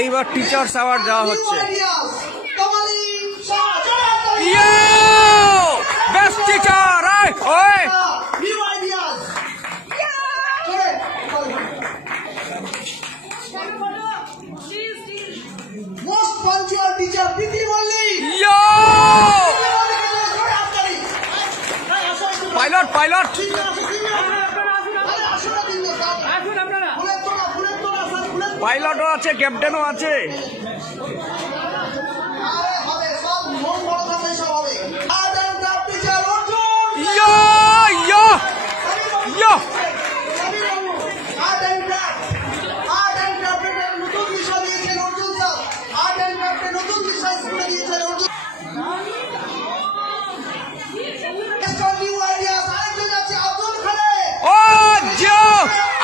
এইবার teachers award দেওয়া হচ্ছে। Best teacher most punctual teacher Priti Mallick. Pilot pilot পাইলটও আছে, ক্যাপ্টেনও আছে।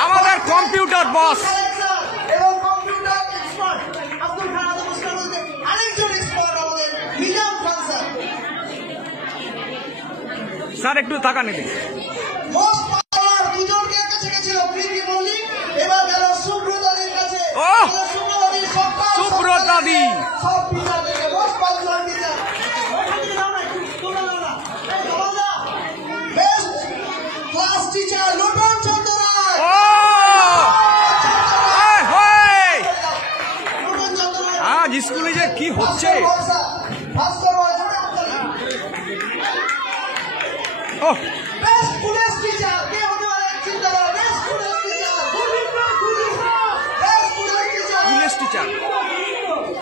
আমাদের কম্পিউটার বস এবং কম্পিউটার এক্সপার্ট আব্দুল খান পুরস্কার বলতে আরেকজন এক্সপার্ট আমাদের মিজান খান স্যার। স্যার একটু তাকান এদিকে। মোস্ট পাওয়ার দুজনকে কাছে গেছিল প্রীতি মল্লিক, এবার গেল সুব্রতাদির কাছে। সুব্রতাদির সুব্রতাদি সব টিচারদেরকে most power teacher. Best class teacher Lotan Chandra Roy. আজ স্কুলে যে কি হচ্ছে। বেস্ট পুলিশ টিচার কে হতে পারে চিন্তা করো। Best police teacher police teacher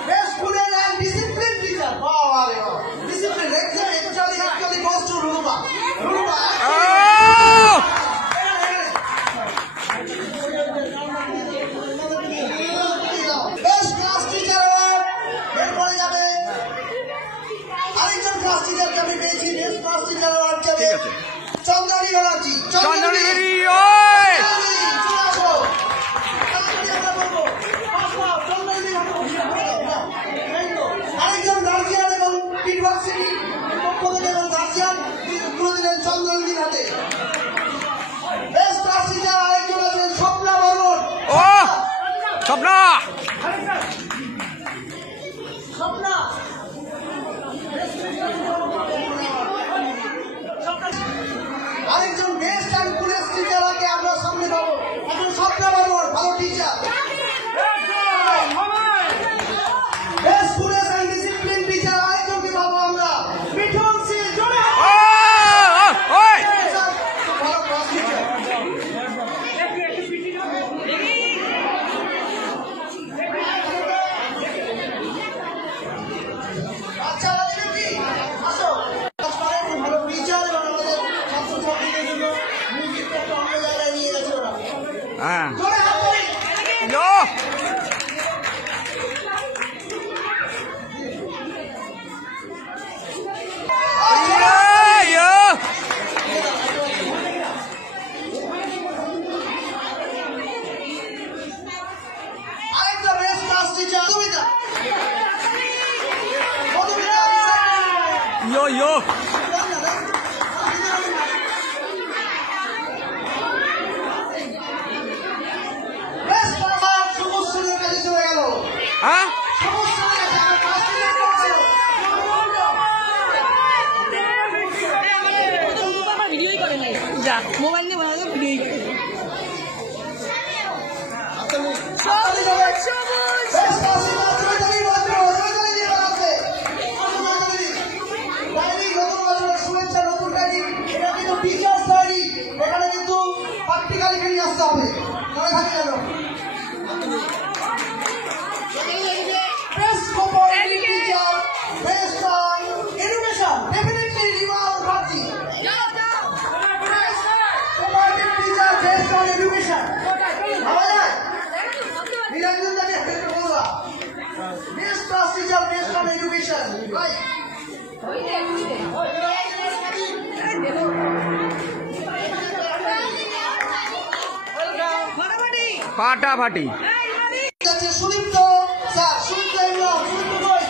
best police and discipline teacher. বাবা রে বাবা, ডিসিপ্লিন একচুয়ালি গোস টু রুবা। বেস্ট ক্লাস টিচার এরপরে যাবে আরেকজন ক্লাস টিচারকে আমি পেয়েছি। বেস্ট ক্লাস টিচার অ্যাওয়ার্ড যাবে চন্দ্রানী ব্যানার্জি। চন্দ্রানী আরেকজন গার্জিয়ান এবং ইউনিভার্সিটি পক্ষ থেকে এবং গার্জিয়ান তুলে দিলেন চন্দ্রানীর হাতে। বেস্ট ক্লাস টিচার আরেকজন আছেন স্বপ্না বর্মন। স্বপ্না স্বপ্না আরেকজন বেস্ট অ্যান্ড পুলিশ টিচারকে আমরা সামনে পাবো। এখন স্বপ্না বর্মন ভালো teacher. Best police and discipline teacher আরেকজনকে পাবো আমরা মিঠুন সিং। ভালো ক্লাস টিচার। আচ্ছা কি আসো ভালো টিচার এবং আমাদের ছাত্রছাত্রীদের জন্য মিউজিকটা একটা অন্য জায়গায় নিয়ে গেছে ওরা। হ্যাঁ জোরে হাত তালি। আরেকটা বেস্ট ক্লাস টিচার সুবিধা ইয়ো বেস্ট ক্লাস সমস্যার কাছে চলে গেল। হ্যাঁ সমস্যার কাছে আমরা ক্লাস টিচার করছি। ভিডিওই করে নাই, যা মোবাইল নিয়ে বানালে ভিডিওই করে। বেস্ট ক্লাস টিচার চৈতালি ভদ্র চৈতালি দিয়ে বানাচ্ছে। ডায়েরি নতুন বছরের শুভেচ্ছা, নতুন ডায়েরি। এটা কিন্তু টিচার্স ডায়েরি, এখানে কিন্তু প্র্যাকটিক্যালি নিয়ে আসতে হবে। মনে থাকে যেন। Best cooperative teacher, best on education, definitely Rima Mukherjee. Cooperative teacher best on education. ভালো যায় নিরঞ্জন দাকে একটা বলবা। Best class teacher best on education. Right. ফাটাফাটি সুদীপ্ত স্যার, সুদীপ্ত ইমরান, সুদীপ্ত কই?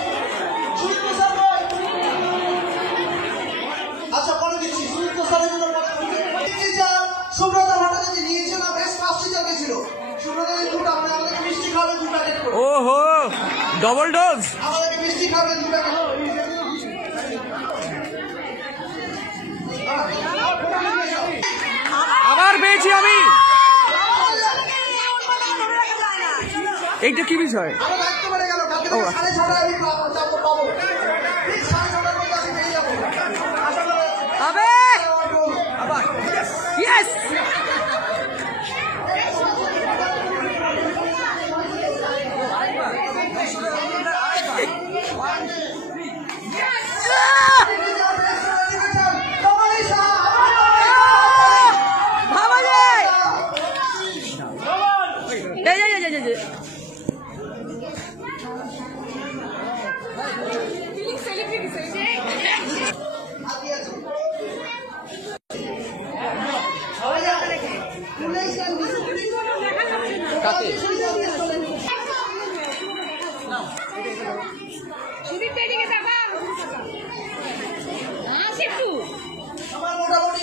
সুদীপ্ত স্যার কই? আচ্ছা পরে দিচ্ছি। সুদীপ্ত স্যারের জন্য টিচার সুব্রতা ভট্টাচার্য নিয়েছে না বেস্ট ক্লাস টিচার গেছিল। সুব্রতা দুটো আমরা আমাদেরকে মিষ্টি খাওয়াবে, দুটো প্যাকেট করে। ওহো ডবল ডোজ। আমাদেরকে মিষ্টি খাবে 2 টাকা। আবার পেয়েছি আমি। এইটা কি বিষয়? আরো রাখতে পারে গেল কালকে থেকে 6:30 আমি পাবো। ঠিক 6:30 মধ্যে আমি পেয়ে যাবো। আশা করা যাচ্ছে। আবে আবার ইয়েস। ভাবা যায়। কাকে? সুদীপ পেটিকে দেখা আসে একটু আমার মোটামুটি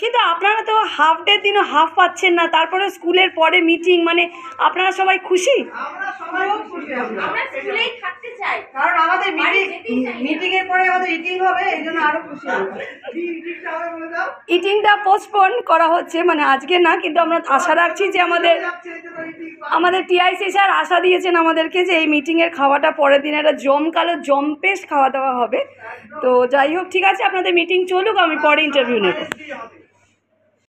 কিন্তু আপনারা তো হাফ ডে দিনও হাফ পাচ্ছেন না, তারপরে স্কুলের পরে মিটিং, মানে আপনারা সবাই খুশি? আমরা স্কুলেই থাকতে চাই কারণ আমাদের মিটিং এর পরে আমাদের ইটিং হবে, এই জন্য আরো খুশি। ইটিংটা পোস্টপোন করা হচ্ছে, মানে আজকে না, কিন্তু আমরা আশা রাখছি যে আমাদের টিআইসি স্যার আশা দিয়েছেন আমাদেরকে যে এই মিটিংয়ের খাওয়াটা পরের দিন একটা জমকালো জম্পেশ খাওয়া দাওয়া হবে। তো যাই হোক, ঠিক আছে, আপনাদের মিটিং চলুক, আমি পরে ইন্টারভিউ নেব।